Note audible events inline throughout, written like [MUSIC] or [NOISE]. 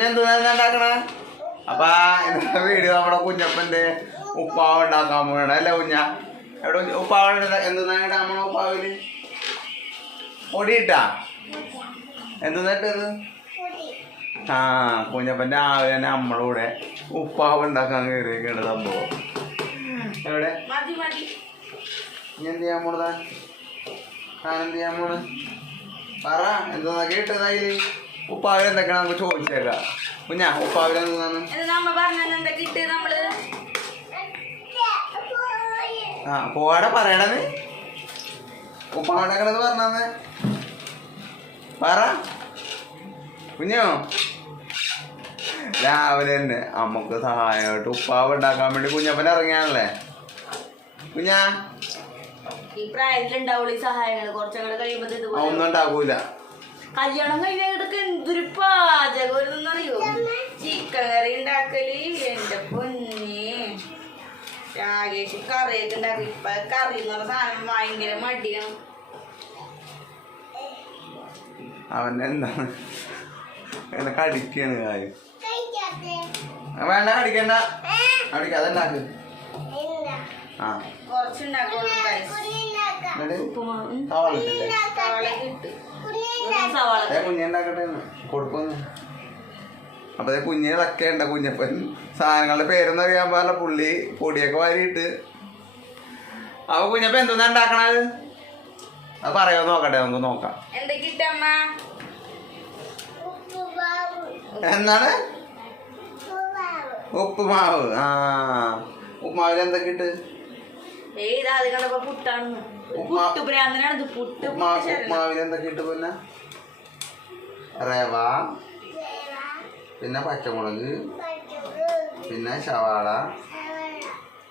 ഉണ്ടാക്കണ? അപ്പൊ ഇന്നത്തെ വീഡിയോ നമ്മുടെ കുഞ്ഞപ്പന്റെ ഉപ്പാവ് ഉണ്ടാക്കാൻ പോകണം അല്ലേ കുഞ്ഞ? എവിടെ ഉപ്പാവ് എന്തുന്നാ നമ്മളെ ഉപ്പാവിൽ പൊടിയിട്ടാ? എന്തുന്നിട്ടത് ആ കുഞ്ഞപ്പന്റെ ആവ് തന്നെ നമ്മളൂടെ ഉപ്പാവ് ഉണ്ടാക്കാൻ കയറിയൊക്കെയാണ് സംഭവം. എവിടെ? ഇനി എന്ത് ചെയ്യാൻ പോണതാ? ഞാൻ എന്ത് ചെയ്യാൻ പോണ്? പറ എന്താ കേട്ടതായിൽ ഉപ്പാവിൽ എന്തൊക്കെയാണ് നമുക്ക് ചോദിച്ചേക്ക? കുഞ്ഞാ ഉപ്പാവിൽ എന്താണ് ആ പോവാടെ പറയണത് ഉപ്പാവുണ്ടാക്കണത് പറഞ്ഞാന്ന് പറ. കുഞ്ഞോ? രാവിലെ തന്നെ അമ്മയ്ക്ക് സഹായമായിട്ട് ഉപ്പാവ് ഉണ്ടാക്കാൻ വേണ്ടി കുഞ്ഞപ്പൻ ഇറങ്ങിയാണല്ലേ? കുഞ്ഞാ? ഈ പ്രായത്തിലുണ്ടാവുള്ളൂ ഈ സഹായങ്ങൾ കുറച്ചങ്ങോട്ട് കഴിയുമ്പോ ഒന്നും ഉണ്ടാക്കൂല. കല്യാണം കഴിഞ്ഞിടക്ക് എന്തൊരു പാചകം? അറിയോ ചിക്കൻ കറി ഉണ്ടാക്കൽ എന്റെ പൊന്നെ. രാകേഷ് കറിയൊക്കെ ഉണ്ടാക്കി. ഇപ്പൊ കറി എന്ന് പറഞ്ഞ സാധനം ഭയങ്കര മടിയാണ്. അവൻ എന്താണ്? കാര്യം. വേണ്ട ഉണ്ടാക്ക്. ആ. കുറച്ചുണ്ടാക്കുള്ളൂ സവാള കുഞ്ഞുണ്ടാക്കട്ടെ കൊടുക്കുന്നു. അപ്പൊ കുഞ്ഞിനെ തക്കേണ്ട ഉണ്ട് കുഞ്ഞപ്പൻ സാധനങ്ങളുടെ പേരൊന്നും അറിയാൻ പാടില്ല. പുള്ളി പൊടിയൊക്കെ വാരിയിട്ട്. അപ്പൊ കുഞ്ഞപ്പൻ എന്തെന്നാ ഉണ്ടാക്കണത്? അത് പറയോ? നോക്കട്ടെ നമുക്ക് നോക്കാം. എന്താണ്? ഉപ്പുമാവ്. ആ. ഉപ്പുമാവിൽ എന്തൊക്കെ ഇട്ട്? അത് കണ്ടപ്പോ പുട്ട് പുട്ട് ഇട്ട് പിന്നെ? റവ പിന്നെ പച്ചമുളക് പിന്നെ സവാള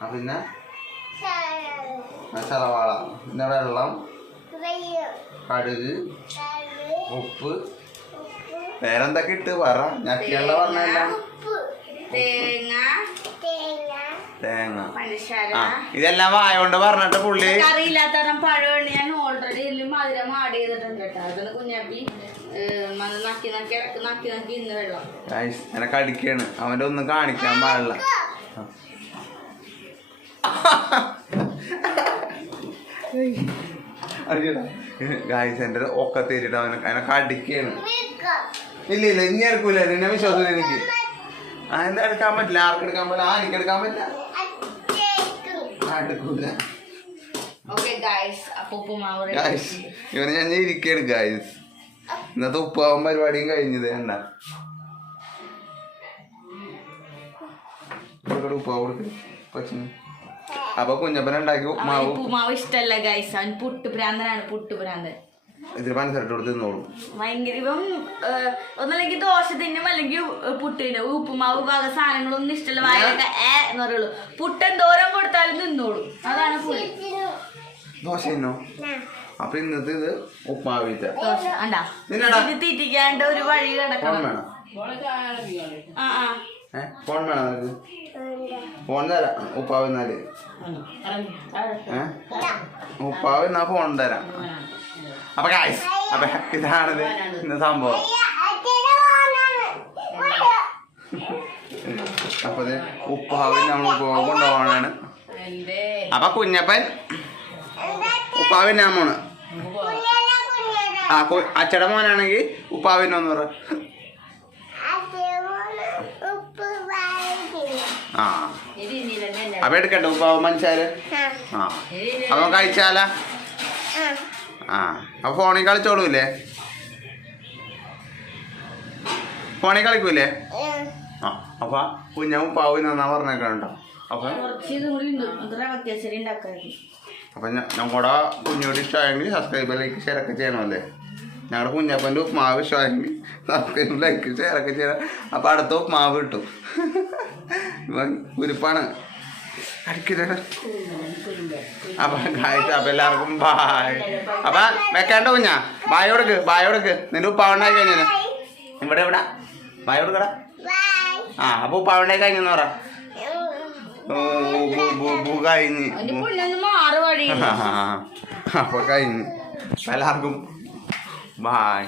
ആ, പിന്നെ? ആ, പിന്നെ വെള്ളം കടുക് ഉപ്പ്. വേറെന്തൊക്കെ ഇട്ട് പറ? ഞക്കിയുള്ള പറഞ്ഞല്ല തേങ്ങ തേങ്ങ. പഞ്ചസാര. ആ ഇതെല്ലാം വായോണ്ട് പറഞ്ഞിട്ട് പുള്ളി അറിയില്ലാത്ത പഴമാണ് ഞാൻ ഓൾറെഡി ഇതിൽ മധുരം ആഡ് ചെയ്തിട്ടുണ്ട് കേട്ടോ. അതൊന്ന് കുഞ്ഞാപ്പി നക്കി നക്കി നക്കി നക്കി ഇന്ന് വെള്ളം. എനക്ക് അടിക്കാണ് അവന്റെ ഒന്നും കാണിക്കാൻ പാടില്ല. ഗായ്സ് എന്റെ ഒക്കെ തേരിട്ട് അവനെ എനക്ക് അടിക്കാണ് ഇല്ല ഇല്ല ഇനി ഇറക്കൂല നിന്നെ വിശ്വാസം എനിക്ക്. എന്താ എടുക്കാൻ പറ്റില്ല? ആർക്ക് എടുക്കാൻ പറ്റില്ല? ആ എനിക്ക് എടുക്കാൻ പറ്റില്ല? എടുക്കൂല. ഉപ്പുമാവ് ഇവന് ഞാൻ ഇരിക്കാണ് ഗായ്സ് ഇന്നത്തെ ഉപ്പാവും പരിപാടിയും കഴിഞ്ഞത് എന്താ കൊടുക്കട്ടെ ഉപ്പാവ് കൊടുക്ക് അപ്പൊ കുഞ്ഞപ്പനുണ്ടാക്കി ഉപ്മാവ് ഉപ്പുമാവ് ഇഷ്ടല്ല ഗൈസ് അവൻ പുട്ട് ഭ്രാന്തനാണ് പുട്ട് ഭ്രാന്തൻ ഇതിൽ പഞ്ചസാര കൊടുത്ത് തിന്നോളൂ. ഭയങ്കര ഇവൻ ഒന്നല്ലെങ്കിൽ ദോശ തിന്നും അല്ലെങ്കിൽ പുട്ട് തിന്നും. ഉപ്പുമാവ് വക സാധനങ്ങളൊന്നും ഇഷ്ടമല്ല വായൊക്കെ ഏ എന്ന് പറയുള്ളൂ. പുട്ട് എന്തോരം കൊടുത്താലും നിന്നോളൂ അതാണ് ദോശ തിന്നോ? അപ്പൊ ഇന്നത്തെ ഇത്. ഇത് തീറ്റിക്കാണ്ട് ഒരു വഴി കിടക്കണം ആ ആ. ഫോൺ വേണം നിനക്ക്. ഫോൺ തരാം. ഉപ്പാവ് എന്നാൽ ഏ? ഉപ്പാവ് എന്നാ ഫോൺ തരാം. അപ്പൊ ഗായ്സ് അപ്പൊ ഇതാണ് ഇന്ന് സംഭവം. അപ്പൊ ഉപ്പാവ് നമ്മൾ ഉപ്പാവ് കൊണ്ടുപോകണാണ് അപ്പൊ കുഞ്ഞപ്പൻ ഉപ്പാവിന്റെ അമ്മ ആ അച്ചട മോനാണെങ്കിൽ ഉപ്പാവിനൊന്ന് പറ. ആ. അപ്പൊ എടുക്കട്ടെ ഉപ്പാവ് മനസ്സിലാൽ ആ. അപ്പൊ കഴിച്ചാല? ആ അപ്പൊ ഫോണിൽ കളിച്ചോളൂല്ലേ? ഫോണിൽ കളിക്കൂലേ? ആ അപ്പൊ കുഞ്ഞാവും പാവും നന്നാ പറഞ്ഞേക്കണ്ടോ അപ്പൊ അപ്പൊ ഞങ്ങളുടെ കുഞ്ഞോട് ഇഷ്ടമായെങ്കിൽ സബ്സ്ക്രൈബ് ലൈക്ക് ഷെയർ ഒക്കെ ചെയ്യണമല്ലേ ഞങ്ങളുടെ കുഞ്ഞപ്പന്റെ ഉപ്മാവ് ഇഷ്ടമായെങ്കിൽ സബ്സ്ക്രൈബ് ലൈക്ക് ഷെയർ ഒക്കെ ചെയ്യണം. അപ്പൊ അടുത്ത ഉപ്മാവ് കിട്ടും. ഇവൻ അപ്പം കാഴ്ച അപ്പം എല്ലാവർക്കും ബായ് അപ്പൊ വെക്കേണ്ട കുഞ്ഞാ ബായ് കൊടുക്ക് ബായ് കൊടുക്ക്. നിന്റെ ഉപ്പാവുണ്ടായി കഴിഞ്ഞു ഇവിടെ ഇവിടെ ബായ് കൊടുക്കടാ. ആ കഴിഞ്ഞെന്ന് പറ. ബു, ബു കഴിഞ്ഞ്. വഴി [LAUGHS] അപ്പൊ കഴിഞ്ഞു. എല്ലാവർക്കും ബായ്